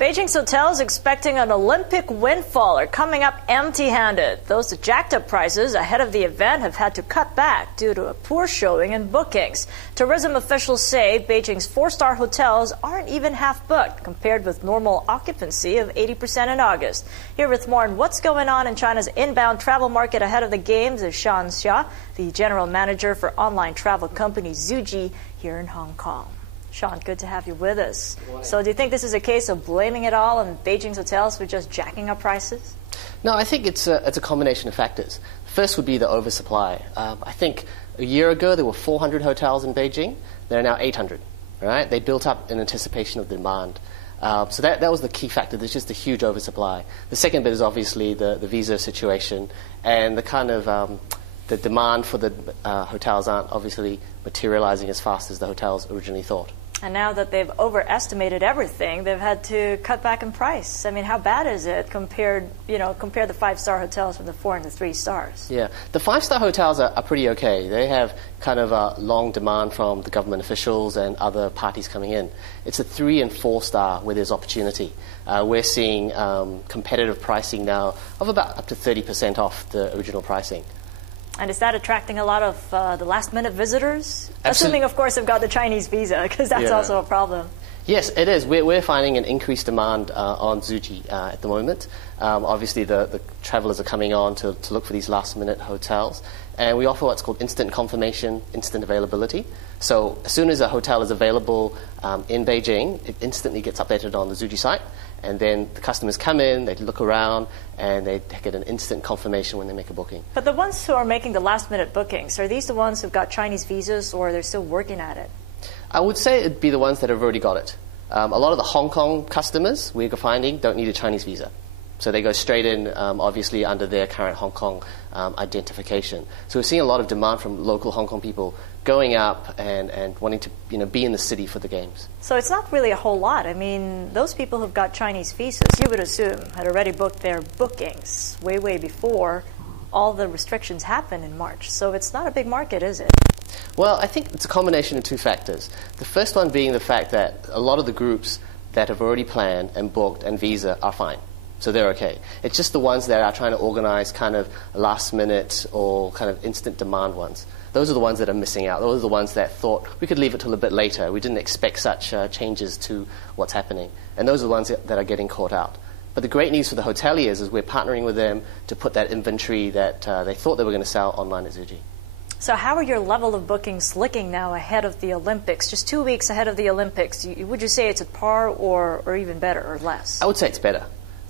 Beijing's hotels expecting an Olympic windfall are coming up empty-handed. Those that jacked up prices ahead of the event have had to cut back due to a poor showing in bookings. Tourism officials say Beijing's four-star hotels aren't even half booked compared with normal occupancy of 80% in August. Here with more on what's going on in China's inbound travel market ahead of the Games is Seah, the general manager for online travel company Zuji here in Hong Kong. Sean, good to have you with us. So do you think this is a case of blaming it all on Beijing's hotels for just jacking up prices? No, I think it's a combination of factors. First would be the oversupply. I think a year ago there were 400 hotels in Beijing. There are now 800. Right? They built up in anticipation of demand. So that was the key factor. There's just a huge oversupply. The second bit is obviously the visa situation and the kind of the demand for the hotels aren't obviously materializing as fast as the hotels originally thought. And now that they've overestimated everything, they've had to cut back in price. I mean, how bad is it compare the five-star hotels from the 4 and the 3 stars? Yeah, the five-star hotels are pretty okay. They have kind of a long demand from the government officials and other parties coming in. It's the 3 and 4 star where there's opportunity. We're seeing competitive pricing now of about up to 30% off the original pricing. And is that attracting a lot of the last-minute visitors? Absolutely. Assuming, of course, they've got the Chinese visa, because that's also a problem. Yes, it is. We're finding an increased demand on Zuji at the moment. Obviously, the travelers are coming on to look for these last-minute hotels. And we offer what's called instant confirmation, instant availability. So as soon as a hotel is available in Beijing, it instantly gets updated on the Zuji site. And then the customers come in, they look around, and they get an instant confirmation when they make a booking. But the ones who are making the last-minute bookings, are these the ones who've got Chinese visas, or they're still working at it? I would say it'd be the ones that have already got it. A lot of the Hong Kong customers, we're finding, don't need a Chinese visa. So they go straight in, obviously, under their current Hong Kong identification. So we're seeing a lot of demand from local Hong Kong people going up and wanting to be in the city for the games. So it's not really a whole lot. I mean, those people who've got Chinese visas, you would assume, had already booked their bookings way before all the restrictions happened in March. So it's not a big market, is it? Well, I think it's a combination of two factors. The first one being the fact that a lot of the groups that have already planned and booked and visa are fine. So they're okay. It's just the ones that are trying to organize kind of last minute or kind of instant demand ones. Those are the ones that are missing out. Those are the ones that thought we could leave it till a bit later. We didn't expect such changes to what's happening. And those are the ones that are getting caught out. But the great news for the hoteliers is we're partnering with them to put that inventory that they thought they were going to sell online at Zuji. So how are your level of bookings looking now ahead of the Olympics? Just 2 weeks ahead of the Olympics, would you say it's at par or even better or less? I would say it's better.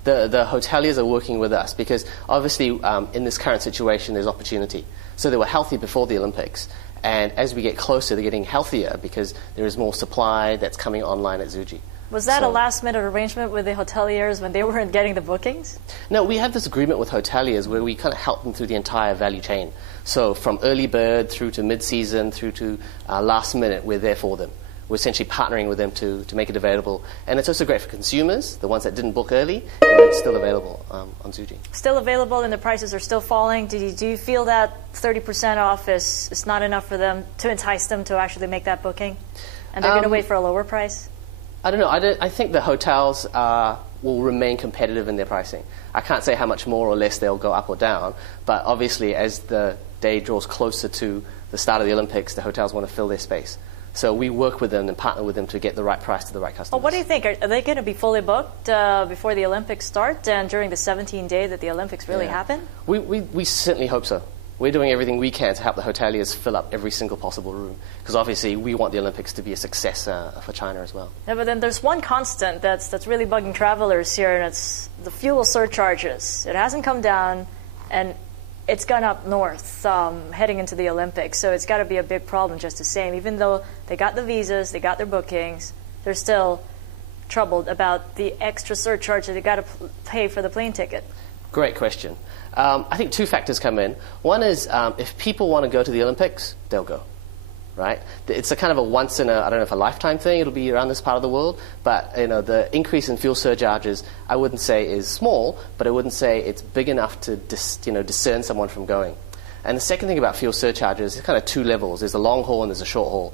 The hoteliers are working with us because obviously in this current situation there's opportunity. So they were healthy before the Olympics, and as we get closer they're getting healthier because there is more supply that's coming online at Zuji. Was that a last-minute arrangement with the hoteliers when they weren't getting the bookings? No, we have this agreement with hoteliers where we kind of help them through the entire value chain. So from early bird through to mid-season through to last minute, we're there for them. We're essentially partnering with them to make it available. And it's also great for consumers, the ones that didn't book early, and it's still available on Zuji. Still available and the prices are still falling. Do you feel that 30% off is not enough for them to entice them to actually make that booking? And they're going to wait for a lower price? I don't know. I think the hotels will remain competitive in their pricing. I can't say how much more or less they'll go up or down, but obviously as the day draws closer to the start of the Olympics, the hotels want to fill their space. So we work with them and partner with them to get the right price to the right customers. Well, what do you think? Are they going to be fully booked before the Olympics start and during the 17 days that the Olympics really happen? We certainly hope so. We're doing everything we can to help the hoteliers fill up every single possible room because obviously we want the Olympics to be a success for China as well. Yeah, but then there's one constant that's really bugging travelers here, and it's the fuel surcharges. It hasn't come down, and it's gone up north heading into the Olympics, so it's got to be a big problem just the same. Even though they got the visas, they got their bookings, they're still troubled about the extra surcharge that they got to pay for the plane ticket. Great question. I think two factors come in. One is if people want to go to the Olympics, they'll go. Right? It's a kind of a once in a, I don't know if a lifetime thing, it'll be around this part of the world, but the increase in fuel surcharges, I wouldn't say is small, but I wouldn't say it's big enough to discern someone from going. And the second thing about fuel surcharges is kind of two levels. There's a long haul and there's a short haul.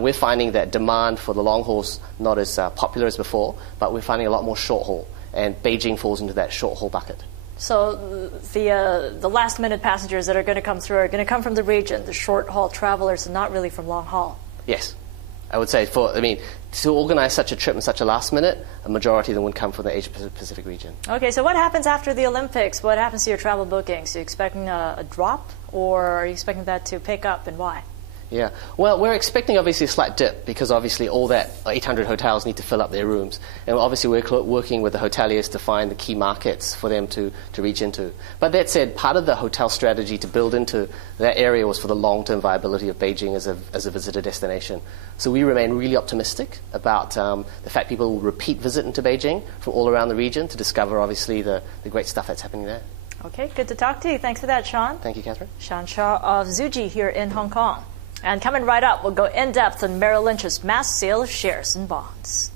We're finding that demand for the long haul's not as popular as before, but we're finding a lot more short haul. And Beijing falls into that short haul bucket. So the last-minute passengers that are going to come through are going to come from the region. The short-haul travelers are not really from long haul. Yes. I would say to organize such a trip in such a last minute, a majority of them would come from the Asia-Pacific region. Okay, so what happens after the Olympics? What happens to your travel bookings? Are you expecting a drop, or are you expecting that to pick up, and why? Yeah, well, we're expecting obviously a slight dip because obviously all that 800 hotels need to fill up their rooms. And obviously we're working with the hoteliers to find the key markets for them to reach into. But that said, part of the hotel strategy to build into that area was for the long-term viability of Beijing as a visitor destination. So we remain really optimistic about the fact people will repeat visit into Beijing from all around the region to discover obviously the great stuff that's happening there. Okay, good to talk to you. Thanks for that, Sean. Thank you, Catherine. Sean Shaw of Zuji here in Hong Kong. And coming right up, we'll go in-depth on Merrill Lynch's mass sale of shares and bonds.